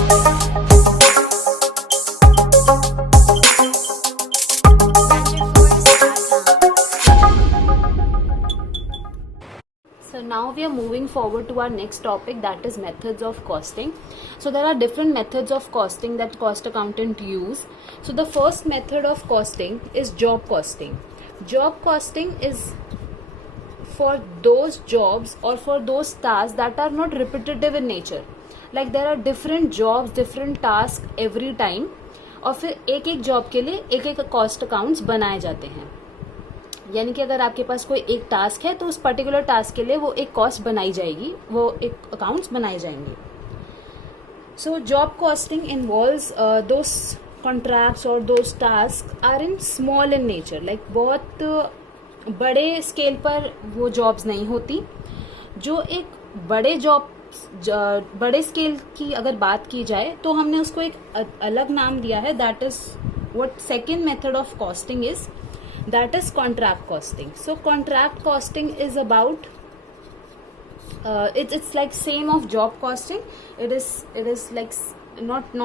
So now we are moving forward to our next topic, that is methods of costing. So there are different methods of costing that cost accountant use. So the first method of costing is job costing. Job costing is for those jobs or for those tasks that are not repetitive in nature. Like there are different jobs, different tasks every time, और फिर एक एक job के लिए एक एक cost accounts बनाए जाते हैं. यानी कि अगर आपके पास कोई एक टास्क है तो उस पर्टिकुलर टास्क के लिए वो एक कॉस्ट बनाई जाएगी, वो एक अकाउंट्स बनाए जाएंगे. So job costing involves those contracts और those task are in small in nature. Like बहुत बड़े स्केल पर वो जॉब्स नहीं होती. जो एक बड़े स्केल की अगर बात की जाए तो हमने उसको एक अलग नाम दिया है. That is what second method of costing is, that is contract costing. So contract costing is about it's like same of job costing. It is like not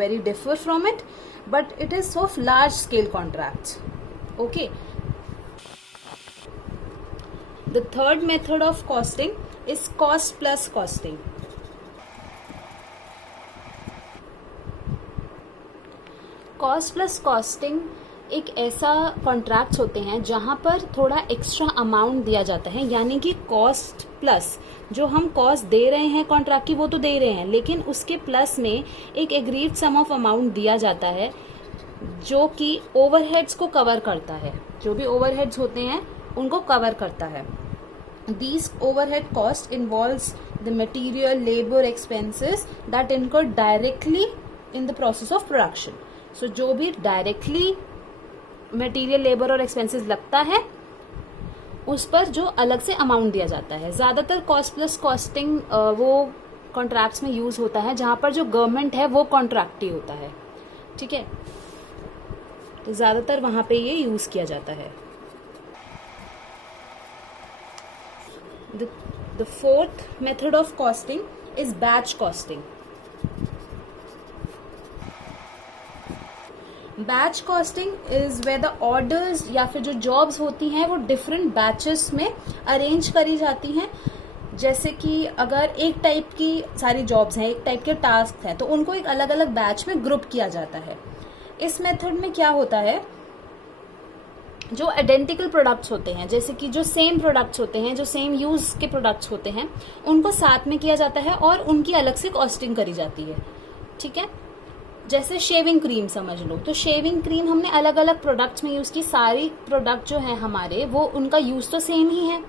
very differ from it, but it is of large scale contracts. Okay, the third method of costing is cost plus costing. Cost plus costing एक ऐसा contracts होते हैं जहां पर थोड़ा extra amount दिया जाता है. यानी कि कॉस्ट प्लस जो हम कॉस्ट दे रहे हैं कॉन्ट्रैक्ट की वो तो दे रहे हैं, लेकिन उसके प्लस में एक एग्रीड सम ऑफ अमाउंट दिया जाता है जो कि ओवरहेड्स को कवर करता है. जो भी ओवरहेड्स होते हैं उनको कवर करता है. These overhead cost involves the material, labour expenses that incur directly in the process of production. So जो भी डायरेक्टली मटेरियल, लेबर और एक्सपेंसेस लगता है उस पर जो अलग से अमाउंट दिया जाता है. ज्यादातर कॉस्ट प्लस कॉस्टिंग वो कॉन्ट्रैक्ट्स में यूज होता है जहां पर जो गवर्नमेंट है वो कॉन्ट्रैक्टी होता है. ठीक है, तो ज्यादातर वहां पे ये यूज किया जाता है. The fourth method of costing is batch costing. Batch costing is where the orders या फिर जो जॉब्स होती हैं वो डिफरेंट बैचेस में अरेंज करी जाती हैं. जैसे कि अगर एक टाइप की सारी जॉब्स हैं, एक टाइप के टास्क हैं, तो उनको एक अलग अलग बैच में ग्रुप किया जाता है. इस मेथड में क्या होता है, जो आइडेंटिकल प्रोडक्ट्स होते हैं, जैसे कि जो सेम प्रोडक्ट्स होते हैं, जो सेम यूज के प्रोडक्ट्स होते हैं, उनको साथ में किया जाता है और उनकी अलग से कॉस्टिंग करी जाती है. ठीक है, जैसे शेविंग क्रीम समझ लो, तो शेविंग क्रीम हमने अलग अलग प्रोडक्ट्स में यूज की. सारी प्रोडक्ट जो है हमारे वो उनका यूज तो सेम ही है,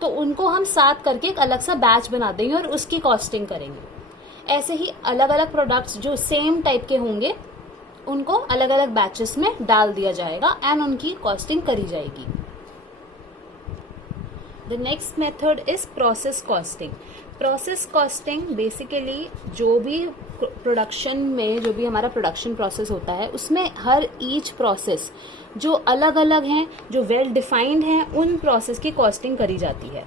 तो उनको हम साथ करके एक अलग सा बैच बना देंगे और उसकी कॉस्टिंग करेंगे. ऐसे ही अलग अलग प्रोडक्ट्स जो सेम टाइप के होंगे उनको अलग अलग बैचेस में डाल दिया जाएगा एंड उनकी कॉस्टिंग करी जाएगी. The next method is process costing. Process costing basically जो भी प्रोडक्शन में जो भी हमारा प्रोडक्शन प्रोसेस होता है उसमें हर ईच प्रोसेस जो अलग अलग हैं, जो वेल डिफाइंड हैं, उन प्रोसेस की कॉस्टिंग करी जाती है.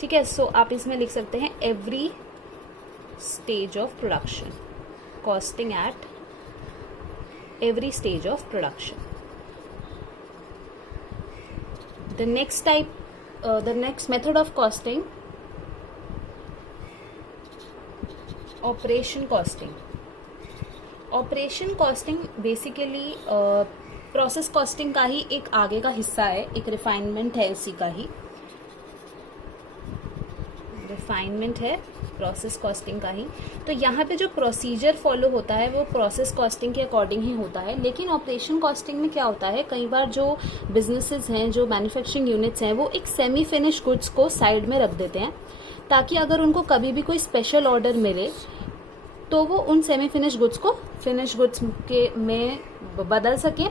ठीक है, सो आप इसमें लिख सकते हैं every stage of production, costing at every stage of production. The next method of costing, operation costing. Operation costing basically process costing का ही एक आगे का हिस्सा है, एक रिफाइनमेंट है, उसी का ही रिफाइनमेंट है प्रोसेस कॉस्टिंग का ही. तो यहाँ पे जो प्रोसीजर फॉलो होता है वो प्रोसेस कॉस्टिंग के अकॉर्डिंग ही होता है. लेकिन ऑपरेशन कॉस्टिंग में क्या होता है, कई बार जो बिजनेसेस हैं, जो मैन्युफैक्चरिंग यूनिट्स हैं, वो एक सेमी फिनिश गुड्स को साइड में रख देते हैं ताकि अगर उनको कभी भी कोई स्पेशल ऑर्डर मिले तो वो उन सेमी फिनिश गुड्स को फिनिश गुड्स के में बदल सके.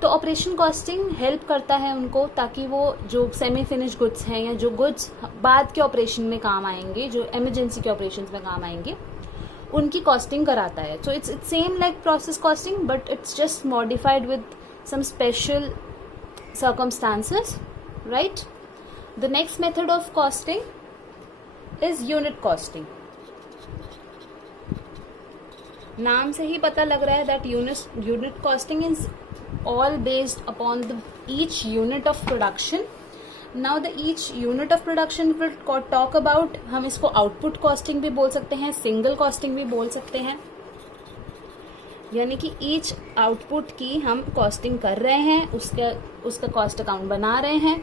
तो ऑपरेशन कॉस्टिंग हेल्प करता है उनको ताकि वो जो सेमी फिनिश गुड्स हैं या जो गुड्स बाद के ऑपरेशन में काम आएंगे, जो इमरजेंसी के ऑपरेशन में काम आएंगे, उनकी कॉस्टिंग कराता है. So it's same like process costing but it's just modified with some special circumstances, right? The next method of costing is unit costing. नाम से ही पता लग रहा है that unit costing is all based upon the each unit of production. Now the each unit of production will talk about, हम इसको output costing भी बोल सकते हैं, सिंगल कॉस्टिंग भी बोल सकते हैं, यानी कि ईच आउटपुट की हम कॉस्टिंग कर रहे हैं, उसका कॉस्ट अकाउंट बना रहे हैं.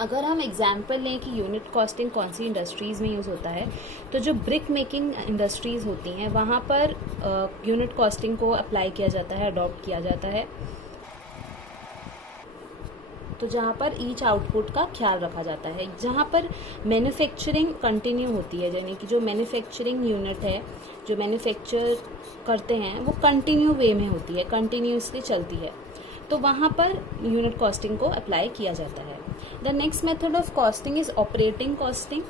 अगर हम एग्जाम्पल लें कि यूनिट कॉस्टिंग कौन सी इंडस्ट्रीज़ में यूज़ होता है, तो जो ब्रिक मेकिंग इंडस्ट्रीज़ होती हैं वहाँ पर यूनिट कॉस्टिंग को अप्लाई किया जाता है, अडॉप्ट किया जाता है. तो जहाँ पर ईच आउटपुट का ख्याल रखा जाता है. जहाँ पर मैन्युफैक्चरिंग कंटिन्यू होती है, यानी कि जो मैन्युफैक्चरिंग यूनिट है, जो मैन्युफैक्चर करते हैं वो कंटिन्यू वे में होती है, कंटिन्यूसली चलती है, तो वहाँ पर यूनिट कॉस्टिंग को अप्लाई किया जाता है. The next method of costing is operating costing.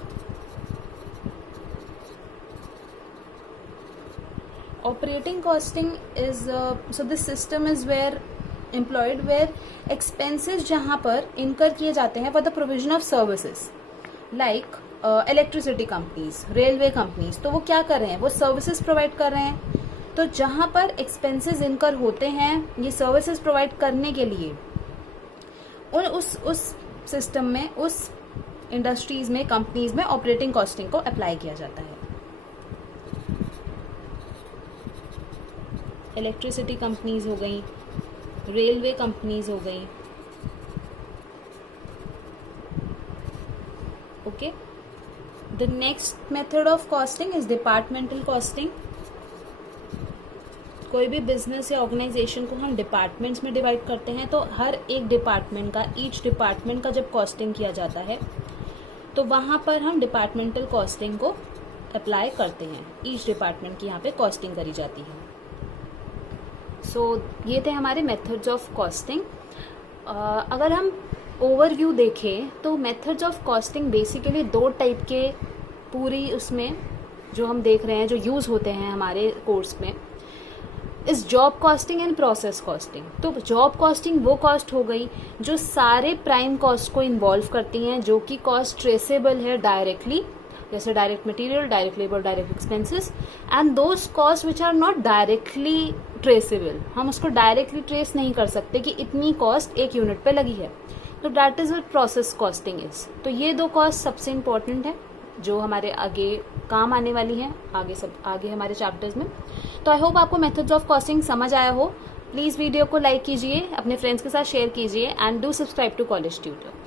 Operating costing is so this system is where expenses जहाँ पर incur किए जाते हैं for the provision of services like electricity companies, railway companies. तो वो क्या कर रहे हैं, वो services provide कर रहे हैं. तो जहाँ पर expenses incur होते हैं ये services provide करने के लिए, उस सिस्टम में, उस इंडस्ट्रीज में, कंपनीज में ऑपरेटिंग कॉस्टिंग को अप्लाई किया जाता है. इलेक्ट्रिसिटी कंपनीज हो गई, रेलवे कंपनीज हो गई. Okay, the next method of costing is departmental costing. कोई भी बिजनेस या ऑर्गेनाइजेशन को हम डिपार्टमेंट्स में डिवाइड करते हैं, तो हर एक डिपार्टमेंट का, ईच डिपार्टमेंट का जब कॉस्टिंग किया जाता है तो वहाँ पर हम डिपार्टमेंटल कॉस्टिंग को अप्लाई करते हैं. ईच डिपार्टमेंट की यहाँ पे कॉस्टिंग करी जाती है. सो ये थे हमारे मेथड्स ऑफ कॉस्टिंग. अगर हम ओवरव्यू देखें तो मेथड्स ऑफ कॉस्टिंग बेसिकली दो टाइप के पूरी उसमें जो हम देख रहे हैं, जो यूज़ होते हैं हमारे कोर्स में, इस job costing and process costing. तो जॉब कॉस्टिंग वो कॉस्ट हो गई जो सारे प्राइम कॉस्ट को इन्वॉल्व करती हैं, जो कि कॉस्ट ट्रेसेबल है डायरेक्टली, जैसे direct material, direct labour, direct expenses. And those cost which are not directly traceable, हम उसको डायरेक्टली ट्रेस नहीं कर सकते कि इतनी कॉस्ट एक यूनिट पे लगी है, तो that is what process costing is. तो ये दो कॉस्ट सबसे इंपॉर्टेंट है जो हमारे आगे काम आने वाली हैं, आगे हमारे चैप्टर्स में. तो आई होप आपको मेथड्स ऑफ कॉस्टिंग समझ आया हो. प्लीज़ वीडियो को लाइक कीजिए, अपने फ्रेंड्स के साथ शेयर कीजिए, and do subscribe to College tutor.